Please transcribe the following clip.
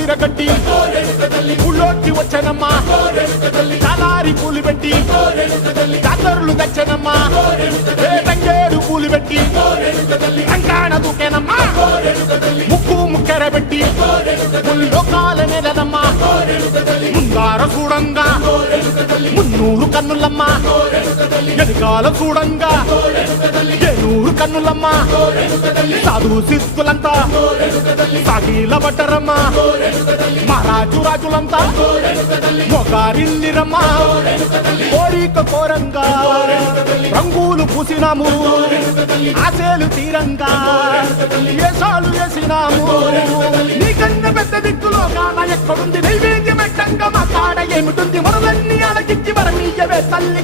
విరగట్టి ఊళ్ళోకి వచ్చనమ్మా చాలారి పూలు పెట్టి జాతరులు తెచ్చనమ్మా తంగేడు పూలు పెట్టి రంగాణ దూకేనమ్మా ముక్కు ముక్కెర పెట్టి ముల్లోకాల నెలనమ్మా ముందార చూడంగా మున్నూరు కన్నులమ్మా ఎనకాల చూడంగా ఏనూరు కన్నులమ్మా సాధు సిద్ధులంతా సాగిల పట్టరమ్మా మహారాజు రాజులంతా మొగారిల్లిరమ్మా కోరిక కోరంగా రంగులు పూసినాము ఆశలు తీరంగా ఏసాలు వేసినాము నీకన్నా పెద్ద దిక్కులో కాన ఎక్కడుంది నైవేద్యం పెట్టంగా మా కాడ ఏమిటుంది మనలన్నీ అలకించి మరమీయవే తల్లి